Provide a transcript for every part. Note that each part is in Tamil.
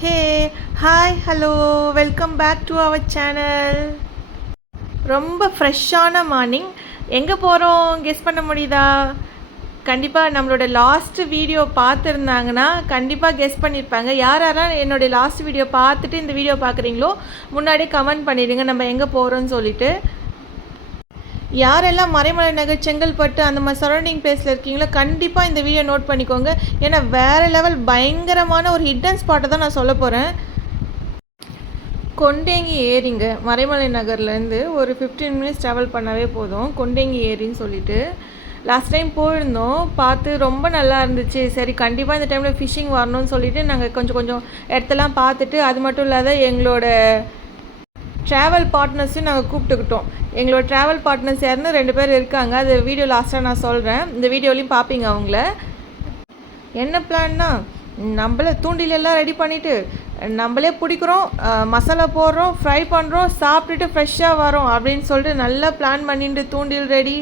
Hey, hi, hello, welcome back to our channel. ரொம்ப ஃப்ரெஷ்ஷான மார்னிங். எங்கே போகிறோம் கெஸ் பண்ண முடியுதா? கண்டிப்பாக நம்மளோட லாஸ்ட் வீடியோ பார்த்துருந்தாங்கன்னா கண்டிப்பாக கெஸ் பண்ணியிருப்பாங்க. யார் யாரெல்லாம் என்னுடைய லாஸ்ட் வீடியோ பார்த்துட்டு இந்த வீடியோ பார்க்குறீங்களோ முன்னாடியே கமெண்ட் பண்ணிடுங்க நம்ம எங்கே போகிறோன்னு சொல்லிட்டு. யாரெல்லாம் மறைமலை நகர், செங்கல்பட்டு அந்த மாதிரி சரௌண்டிங் பிளேஸில் இருக்கீங்களோ கண்டிப்பாக இந்த வீடியோ நோட் பண்ணிக்கோங்க. ஏன்னா வேறு லெவல் பயங்கரமான ஒரு ஹிடன் ஸ்பாட்டை தான் நான் சொல்ல போகிறேன். கொண்டேங்கி ஏரிங்க, மறைமலை நகர்லேருந்து ஒரு 15 மினிட்ஸ் ட்ராவல் பண்ணாவே போதும். கொண்டேங்கி ஏரின்னு சொல்லிட்டு லாஸ்ட் டைம் போயிருந்தோம், பார்த்து ரொம்ப நல்லா இருந்துச்சு. சரி கண்டிப்பாக இந்த டைமில் ஃபிஷ்ஷிங் வரணும்னு சொல்லிட்டு நாங்கள் கொஞ்சம் இடத்தெல்லாம் பார்த்துட்டு, அது மட்டும் இல்லாத எங்களோட ட்ராவல் பார்ட்னர்ஸையும் நாங்கள் கூப்பிட்டுக்கிட்டோம். எங்களோட ட்ராவல் பார்ட்னர்ஸ் யாருன்னு 2 பேர் இருக்காங்க. அது வீடியோ லாஸ்ட்டாக நான் சொல்கிறேன், இந்த வீடியோலையும் பார்ப்பீங்க அவங்கள. என்ன பிளான்னா, நம்மளே தூண்டிலெல்லாம் ரெடி பண்ணிவிட்டு நம்மளே பிடிக்கிறோம், மசாலா போடுறோம், ஃப்ரை பண்ணுறோம், சாப்பிட்டுட்டு ஃப்ரெஷ்ஷாக வரோம் அப்படின்னு சொல்லிட்டு நல்லா பிளான் பண்ணிட்டு தூண்டில் ரெடி,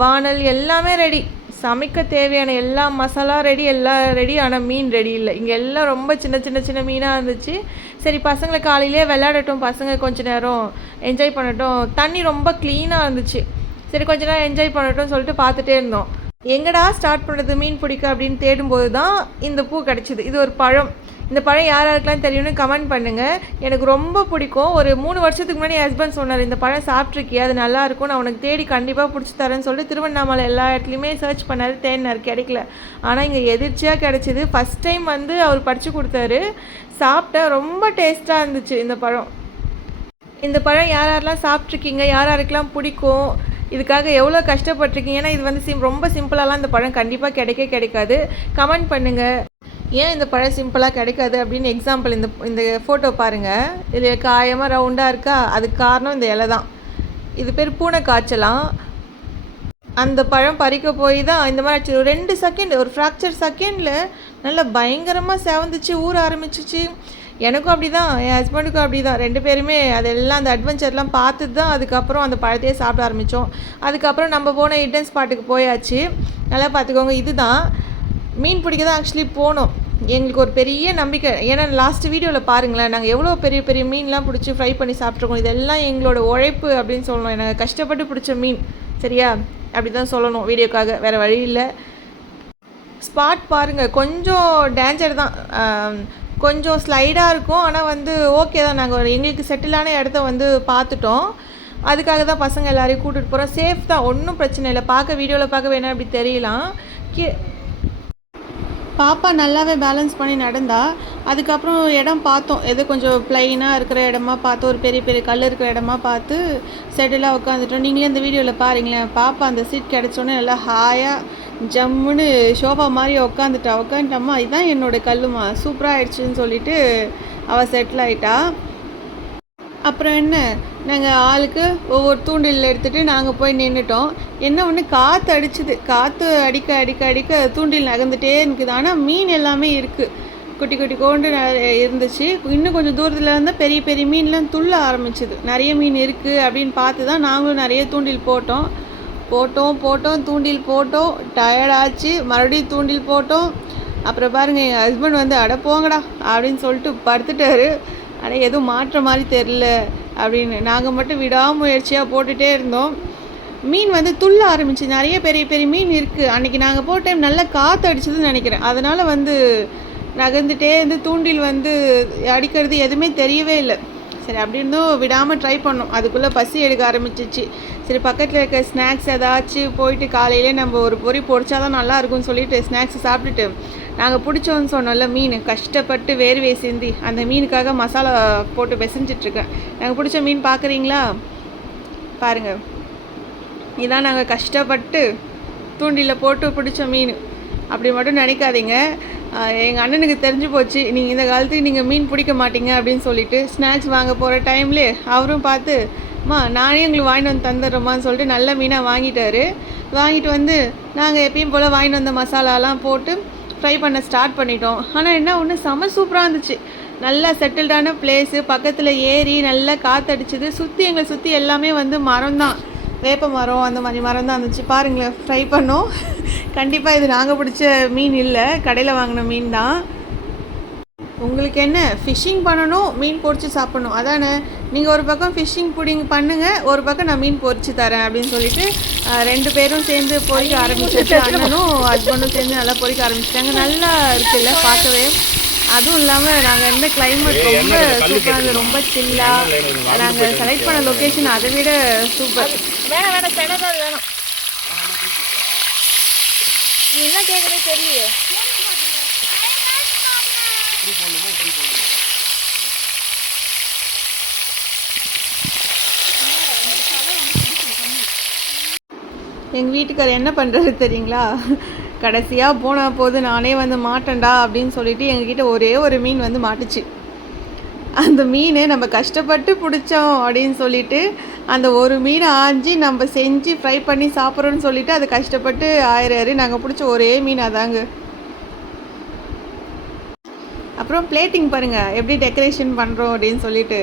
வானல் எல்லாமே ரெடி, சமைக்க தேவையான எல்லா மசாலா ரெடி, எல்லாம் ரெடி. ஆனால் மீன் ரெடி இல்லை. இங்கே எல்லாம் ரொம்ப சின்ன மீனாக இருந்துச்சு. சரி பசங்களை காலையிலே விளையாடட்டும், பசங்க கொஞ்ச நேரம் என்ஜாய் பண்ணட்டும். தண்ணி ரொம்ப க்ளீனாக இருந்துச்சு. சரி கொஞ்ச நேரம் என்ஜாய் பண்ணட்டும் சொல்லிட்டு பார்த்துட்டே இருந்தோம். எங்கடா ஸ்டார்ட் பண்ணுறது மீன் பிடிக்க அப்படின்னு தேடும்போது தான் இந்த பூ கிடச்சிது. இது ஒரு பழம். இந்த பழம் யாருக்கெல்லாம் தெரியும்னு கமெண்ட் பண்ணுங்கள். எனக்கு ரொம்ப பிடிக்கும். ஒரு 3 வருஷத்துக்கு முன்னாடி என் ஹஸ்பண்ட் சொன்னார், இந்த பழம் சாப்பிட்ருக்கியா, அது நல்லாயிருக்கும், நான் உனக்கு தேடி கண்டிப்பாக பிடிச்சி தரேன்னு சொல்லிட்டு திருவண்ணாமலை எல்லா இடத்துலையுமே சர்ச் பண்ணார், தேடினார், கிடைக்கல. ஆனால் இங்கே எதிர்ச்சியாக கிடச்சிது. ஃபஸ்ட் டைம் வந்து அவர் படித்து கொடுத்தாரு, சாப்பிட்டேன். ரொம்ப டேஸ்ட்டாக இருந்துச்சு இந்த பழம். இந்த பழம் யாரெல்லாம் சாப்பிட்ருக்கீங்க, யாருக்கெல்லாம் பிடிக்கும், இதுக்காக எவ்வளோ கஷ்டப்பட்டிருக்கீங்க. ஏன்னா இது வந்து ரொம்ப சிம்பிளாலாம் இந்த பழம் கண்டிப்பாக கிடைக்காது. கமெண்ட் பண்ணுங்கள் ஏன் இந்த பழம் சிம்பிளாக கிடைக்காது அப்படின்னு. எக்ஸாம்பிள் இந்த ஃபோட்டோ பாருங்கள், இது காயமாக ரவுண்டாக இருக்கா, அதுக்கு காரணம் இந்த இலை தான். இது பேர் பூனை காய்ச்சலாம். அந்த பழம் பறிக்க போய் தான் இந்த மாதிரி ஆச்சு. 2 செகண்ட், ஒரு ஃப்ராக்சர் செகண்டில் நல்லா பயங்கரமாக செவந்துச்சு, ஊற ஆரம்பிச்சிச்சு. எனக்கும் அப்படி தான், என் ஹஸ்பண்டுக்கும் அப்படி தான். 2 பேருமே அதெல்லாம் அந்த அட்வென்ச்சர்லாம் பார்த்துட்டு தான் அதுக்கப்புறம் அந்த பழத்தையே சாப்பிட ஆரம்பித்தோம். அதுக்கப்புறம் நம்ம போன ஹிடன் ஸ்பாட்டுக்கு போயாச்சு. நல்லா பார்த்துக்கோங்க. இதுதான் மீன் பிடிக்க தான் ஆக்சுவலி போனோம். எங்களுக்கு ஒரு பெரிய நம்பிக்கை. ஏன்னா லாஸ்ட் வீடியோவில் பாருங்களேன், நாங்கள் எவ்வளோ பெரிய மீன்லாம் பிடிச்சி ஃப்ரை பண்ணி சாப்பிட்ருக்கோம். இதெல்லாம் எங்களோட உழைப்பு அப்படின்னு சொல்லணும். நாங்கள் கஷ்டப்பட்டு பிடிச்ச மீன், சரியா? அப்படி தான் சொல்லணும் வீடியோக்காக, வேறு வழி இல்லை. ஸ்பாட் பாருங்கள், கொஞ்சம் டேஞ்சர் தான், கொஞ்சம் ஸ்லைடாக இருக்கும். ஆனால் வந்து ஓகே தான். நாங்கள் எங்களுக்கு செட்டிலான இடத்த வந்து பார்த்துட்டோம். அதுக்காக தான் பசங்க எல்லாரையும் கூட்டிகிட்டு போகிறோம். சேஃப் தான், ஒன்றும் பிரச்சனை இல்லை. வீடியோவில் பார்க்க வேணாம் அப்படி தெரியலாம். பாப்பா நல்லாவே பேலன்ஸ் பண்ணி நடந்தா. அதுக்கப்புறம் இடம் பார்த்தோம், எது கொஞ்சம் ப்ளைனாக இருக்கிற இடமா பார்த்து, ஒரு பெரிய கல் இருக்கிற இடமா பார்த்து செட்டிலாக உட்காந்துட்டோம். நீங்களே இந்த வீடியோவில் பாருங்களேன், பாப்பா அந்த சீட் கிடச்சோன்னே நல்லா ஹாயாக ஜம்முன்னு ஷோபா மாதிரி உட்காந்துட்டம்மா, இதுதான் என்னோடய கல்லுமா, சூப்பராக ஆயிடுச்சுன்னு சொல்லிட்டு அவள் செட்டில் ஆகிட்டா. அப்புறம் என்ன, நாங்கள் ஆளுக்கு ஒவ்வொரு தூண்டில் எடுத்துகிட்டு நாங்கள் போய் நின்றுட்டோம். என்ன ஒன்று, காற்று அடிச்சுது. காற்று அடிக்க தூண்டில் நகர்ந்துகிட்டே இருக்குது. ஆனால் மீன் எல்லாமே இருக்குது, குட்டி கோண்டு இருந்துச்சு. இன்னும் கொஞ்சம் தூரத்தில் இருந்தால் பெரிய மீன்லாம் துள்ள ஆரம்பிச்சிது. நிறைய மீன் இருக்குது அப்படின்னு பார்த்து தான் நாங்களும் நிறைய தூண்டில் போட்டோம். தூண்டில் போட்டோம், டயர்டாச்சு, மறுபடியும் தூண்டில் போட்டோம். அப்புறம் பாருங்கள், எங்கள் ஹஸ்பண்ட் வந்து அட போங்கடா அப்படின்னு சொல்லிட்டு படுத்துட்டாரு. ஆனால் எதுவும் மாற்ற மாதிரி தெரில அப்படின்னு நாங்கள் மட்டும் விடாமுயற்சியாக போட்டுகிட்டே இருந்தோம். மீன் வந்து துள்ள ஆரம்பிச்சு, நிறைய பெரிய மீன் இருக்குது. அன்றைக்கி நாங்கள் போட்ட டைம் நல்லா காற்று அடிச்சதுன்னு நினைக்கிறேன். அதனால் வந்து நகர்ந்துட்டே இருந்து தூண்டில் வந்து அடிக்கிறது எதுவுமே தெரியவே இல்லை. சரி அப்படி இருந்தும் விடாமல் ட்ரை பண்ணோம். அதுக்குள்ளே பசி எடுக்க ஆரம்பிச்சிச்சு. சரி பக்கத்தில் இருக்க ஸ்நாக்ஸ் ஏதாச்சும் போயிட்டு காலையிலே நம்ம ஒரு பொரி பொரிச்சா தான் நல்லாயிருக்கும்னு சொல்லிட்டு ஸ்நாக்ஸ் சாப்பிட்டுட்டு நாங்கள் பிடிச்சோன்னு சொன்னோம்ல மீன், கஷ்டப்பட்டு வேர்வை சிந்தி அந்த மீனுக்காக மசாலா போட்டு பிசைஞ்சிட்ருக்கேன். நாங்கள் பிடிச்ச மீன் பார்க்குறீங்களா, பாருங்கள். இதான் நாங்கள் கஷ்டப்பட்டு தூண்டியில் போட்டு பிடிச்ச மீன். அப்படி மட்டும் நினைக்காதீங்க. எங்கள் அண்ணனுக்கு தெரிஞ்சு போச்சு, நீங்கள் இந்த காலத்துக்கு நீங்கள் மீன் பிடிக்க மாட்டீங்க அப்படின்னு சொல்லிட்டு ஸ்நாக்ஸ் வாங்க போகிற டைம்லேயே அவரும் பார்த்து, நானே உங்களுக்கு வாங்கிட்டு வந்து தந்துடுறோமான்னு சொல்லிட்டு நல்ல மீனாக வாங்கிட்டு வந்து நாங்கள் எப்பயும் போல் வாங்கிட்டு வந்த மசாலாலாம் போட்டு ஃப்ரை பண்ண ஸ்டார்ட் பண்ணிட்டோம். ஆனால் என்ன ஒன்று, செம சூப்பராக இருந்துச்சு. நல்லா செட்டில்டான பிளேஸு, பக்கத்தில் ஏரி, நல்லா காற்றடிச்சிது. எங்களை சுற்றி எல்லாமே வந்து மரம் தான், வேப்ப மரம் அந்த மாதிரி மரம் தான் இருந்துச்சு. பாருங்களேன், ஃப்ரை பண்ணோம். கண்டிப்பாக இது நாங்கள் பிடிச்ச மீன் இல்லை, கடையில் வாங்கின மீன் தான். உங்களுக்கு என்ன ஃபிஷ்ஷிங் பண்ணணும், மீன் பொரிச்சு சாப்பிடணும் அதானே. நீங்கள் ஒரு பக்கம் ஃபிஷ்ஷிங் பண்ணுங்கள், ஒரு பக்கம் நான் மீன் பொரிச்சு தரேன் அப்படின்னு சொல்லிட்டு 2 பேரும் சேர்ந்து பொரிக்க ஆரம்பிச்சிட்டு, அண்ணனும் ஹஸ்பண்டும் சேர்ந்து நல்லா பொரிக்க ஆரம்பிச்சிட்டாங்க. நல்லா இருக்குல்ல பார்க்கவே. அதுவும் இல்லாமல் நாங்கள் இருந்த கிளைமேட் ரொம்ப சூப்பராக இருந்தது, ரொம்ப சில்லாக. நாங்கள் செலக்ட் பண்ண லொக்கேஷன் அதை விட சூப்பர். வேணாம் கிணறு வேணும். நீ என்ன கேட்குறது தெரியலையே. எங்கள் வீட்டுக்காரர் என்ன பண்ணுறது தெரியுங்களா, கடைசியாக போன போது நானே வந்து மாட்டேன்டா அப்படின்னு சொல்லிட்டு எங்ககிட்ட ஒரே ஒரு மீன் வந்து மாட்டுச்சு. அந்த மீன் நம்ம கஷ்டப்பட்டு பிடிச்சோம் அப்படின்னு சொல்லிட்டு அந்த ஒரு மீனை ஆஞ்சி நம்ம செஞ்சு ஃப்ரை பண்ணி சாப்பிட்றோன்னு சொல்லிட்டு அது கஷ்டப்பட்டு ஆயிராரு. நாங்கள் பிடிச்ச ஒரே மீன் அதாங்க. அப்புறம் பிளேட்டிங் பாருங்கள் எப்படி டெக்கரேஷன் பண்ணுறோம் அப்படின்னு சொல்லிட்டு.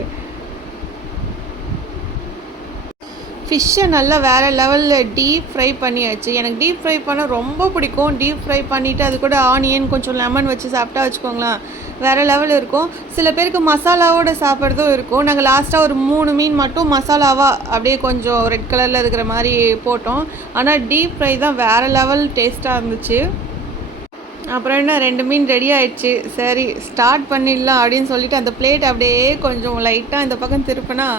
ஃபிஷ்ஷை நல்லா வேறு லெவலில் டீப் ஃப்ரை பண்ணியாச்சு. எனக்கு டீப் ஃப்ரை பண்ண ரொம்ப பிடிக்கும். டீப் ஃப்ரை பண்ணிவிட்டு அது கூட ஆனியன் கொஞ்சம் லெமன் வச்சு சாப்பிட்டா வச்சுக்கோங்களேன் வேறு லெவல் இருக்கும். சில பேருக்கு மசாலாவோடு சாப்பிட்றதும் இருக்கும். நாங்கள் லாஸ்ட்டாக ஒரு 3 மீன் மட்டும் மசாலாவாக அப்படியே கொஞ்சம் ரெட் கலரில் இருக்கிற மாதிரி போட்டோம். ஆனால் டீப் ஃப்ரை தான் வேறு லெவல் டேஸ்ட்டாக இருந்துச்சு. அப்புறம் என்ன 2 மீன் ரெடி ஆகிடுச்சு. சரி ஸ்டார்ட் பண்ணிடலாம் அப்படின்னு சொல்லிட்டு அந்த பிளேட் அப்படியே கொஞ்சம் லைட்டாக இந்த பக்கம் திருப்பினா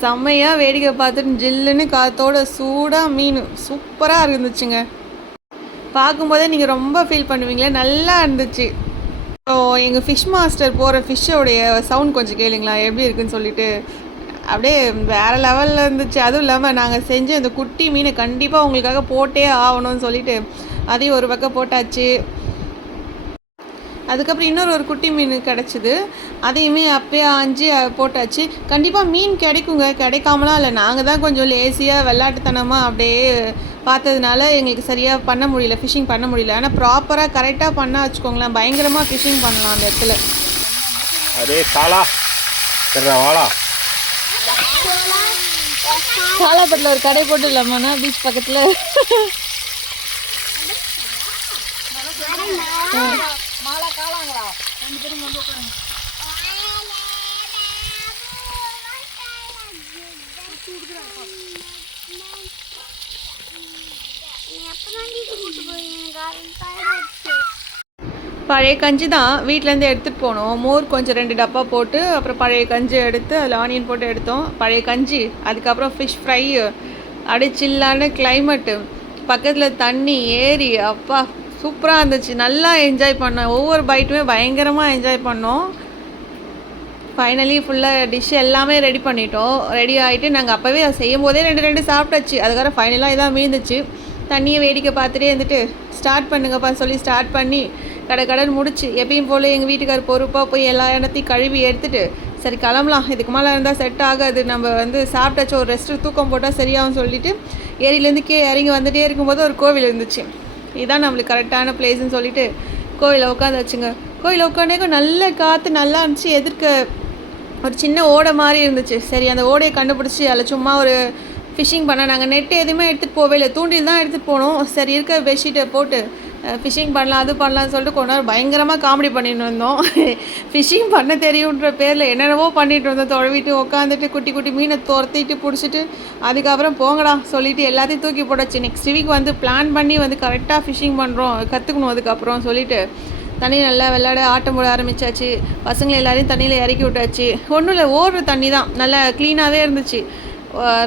செம்மையாக வேடிக்கை பார்த்துட்டு ஜில்லுன்னு காற்றோட சூடாக மீன் சூப்பராக இருந்துச்சுங்க. பார்க்கும்போதே நீங்கள் ரொம்ப ஃபீல் பண்ணுவீங்களே, நல்லா இருந்துச்சு. ஸோ எங்கள் ஃபிஷ் மாஸ்டர் போகிற ஃபிஷ்ஷோடைய சவுண்ட் கொஞ்சம் கேளுங்களா எப்படி இருக்குன்னு சொல்லிட்டு. அப்படியே வேறு லெவலில் இருந்துச்சு. அதுவும் இல்லாமல் நாங்கள் செஞ்ச இந்த குட்டி மீனை கண்டிப்பாக உங்களுக்காக போட்டே ஆகணும்னு சொல்லிட்டு அதையும் ஒரு பக்கம் போட்டாச்சு. அதுக்கப்புறம் இன்னொரு குட்டி மீன் கிடச்சிது, அதையுமே அப்பயே ஆஞ்சி போட்டாச்சு. கண்டிப்பாக மீன் கிடைக்குங்க, கிடைக்காமலாம் இல்லை. நாங்கள் தான் கொஞ்சம் லேசியாக விளையாட்டுத்தனமாக அப்படியே பார்த்ததுனால எங்களுக்கு சரியாக பண்ண முடியல, ஃபிஷ்ஷிங் பண்ண முடியல. ஆனால் ப்ராப்பராக கரெக்டாக பண்ணால் வச்சுக்கோங்களேன் பயங்கரமாக ஃபிஷ்ஷிங் பண்ணலாம் அந்த இடத்துல. சாலாப்பட்டில் ஒரு கடை போட்டு இல்லாமண்ணா பீச் பக்கத்தில். பழைய கஞ்சி தான் வீட்டிலேருந்து எடுத்துகிட்டு போனோம். மோர் கொஞ்சம் 2 டப்பா போட்டு அப்புறம் பழைய கஞ்சி எடுத்து அதில் ஆனியன் போட்டு எடுத்தோம். பழைய கஞ்சி, அதுக்கப்புறம் ஃபிஷ் ஃப்ரை, அப்படியே சில்லான கிளைமேட்டு, பக்கத்தில் தண்ணி, ஏரி, அப்பா சூப்பராக இருந்துச்சு. நல்லா என்ஜாய் பண்ணோம். ஒவ்வொரு பைட்டுமே பயங்கரமாக என்ஜாய் பண்ணோம். ஃபைனலி ஃபுல்லாக டிஷ் எல்லாமே ரெடி பண்ணிட்டோம். ரெடி ஆகிட்டு நாங்கள் அப்போவே அதை செய்யும் போதே 2 சாப்பிட்டாச்சு. அதுக்கப்புறம் ஃபைனலாக இதாக மீந்துச்சு. தண்ணியை வேடிக்கை பார்த்துட்டே இருந்துட்டு ஸ்டார்ட் பண்ணுங்கப்பா சொல்லி ஸ்டார்ட் பண்ணி கடன் முடிச்சு எப்பயும் போல் எங்கள் வீட்டுக்கார் பொறுப்பாக போய் எல்லா இடத்தையும் கழுவி எடுத்துகிட்டு சரி கிளம்பலாம், இதுக்கு மேலே இருந்தால் செட் ஆகாது, நம்ம வந்து சாப்பிட்டாச்சும் ஒரு ரெஸ்ட்டு தூக்கம் போட்டால் சரியாகும் சொல்லிவிட்டு ஏரியிலேருந்து கீழே இறங்கி வந்துகிட்டே இருக்கும்போது ஒரு கோவில் இருந்துச்சு. இதுதான் நம்மளுக்கு கரெக்டான பிளேஸ்ன்னு சொல்லிட்டு கோவிலில் உட்காந்தாச்சுங்க. கோவிலில் உட்காந்தே நல்ல காற்று நல்லா இருந்துச்சு. எதிர்க்க ஒரு சின்ன ஓடை மாதிரி இருந்துச்சு. சரி அந்த ஓடையை கண்டுபிடிச்சி அதில் சும்மா ஒரு ஃபிஷ்ஷிங் பண்ண. நாங்கள் நெட்டு எதுவுமே எடுத்துகிட்டு போவே இல்லை, தூண்டில் தான் எடுத்துகிட்டு போனோம். சரி இருக்க பெட்ஷீட்டை போட்டு ஃபிஷ்ஷிங் பண்ணலாம் அது பண்ணலான்னு சொல்லிட்டு கொஞ்ச நேரம் பயங்கரமாக காமெடி பண்ணிட்டு வந்தோம். ஃபிஷ்ஷிங் பண்ண தெரியுன்ற பேரில் என்னென்னவோ பண்ணிட்டு வந்தோம். தொழவிட்டு உட்காந்துட்டு குட்டி குட்டி மீனை துரத்திட்டு பிடிச்சிட்டு அதுக்கப்புறம் போங்கடா சொல்லிவிட்டு எல்லாத்தையும் தூக்கி போட்டாச்சு. நெக்ஸ்ட் வீக் வந்து பிளான் பண்ணி வந்து கரெக்டாக ஃபிஷ்ஷிங் பண்ணுறோம், கற்றுக்கணும் அதுக்கப்புறம் சொல்லிவிட்டு தண்ணி நல்லா விளையாட ஆட்டம் போட ஆரம்பித்தாச்சு. பசங்களை எல்லாரையும் தண்ணியில் இறக்கி விட்டாச்சு. ஒன்றும் இல்லை, ஓடுற தண்ணி தான், நல்லா க்ளீனாகவே இருந்துச்சு.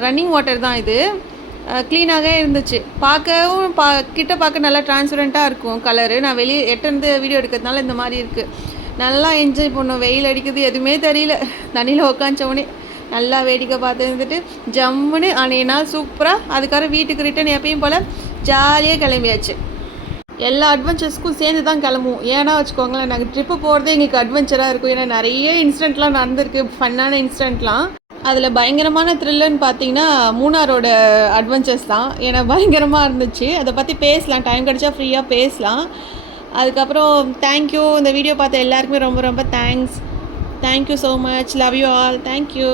ரன்னிங் வாட்டர் தான் இது, க்ளீனாகவே இருந்துச்சு. பார்க்கவும் கிட்ட பார்க்க நல்லா டிரான்ஸ்பரண்ட்டாக இருக்கும் கலரு. நான் வெளியே எட்டேருந்து வீடியோ எடுக்கிறதுனால இந்த மாதிரி இருக்குது. நல்லா என்ஜாய் பண்ணோம். வெயில் அடிக்குது எதுவுமே தெரியல. தண்ணியில் உட்காந்தவொடனே நல்லா வேடிக்கை பார்த்து இருந்துட்டு ஜம்முன்னு அன்றைய நாள் சூப்பராக. அதுக்கப்புறம் வீட்டுக்கு ரிட்டன் எப்பயும் போல் ஜாலியாக கிளம்பியாச்சு. எல்லா அட்வென்ச்சர்ஸ்க்கும் சேர்ந்து தான் கிளம்புவோம். ஏன்னா வச்சுக்கோங்களேன், நாங்கள் ட்ரிப்பு போகிறதே எங்களுக்கு அட்வென்ச்சராக இருக்கும். ஏன்னா நிறைய இன்சிடெண்ட்லாம் நடந்திருக்கு, ஃபன்னான இன்சிடெண்ட்லாம். அதில் பயங்கரமான த்ரில்லுன்னு பார்த்தீங்கன்னா மூணாரோட அட்வென்ச்சர்ஸ் தான். ஏன்னா பயங்கரமாக இருந்துச்சு. அதை பற்றி பேசலாம், டைம் கிடச்சா ஃப்ரீயாக பேசலாம். அதுக்கப்புறம் தேங்க்யூ, இந்த வீடியோ பார்த்த எல்லாருக்குமே ரொம்ப ரொம்ப thanks. Thank you so much, love you all, thank you.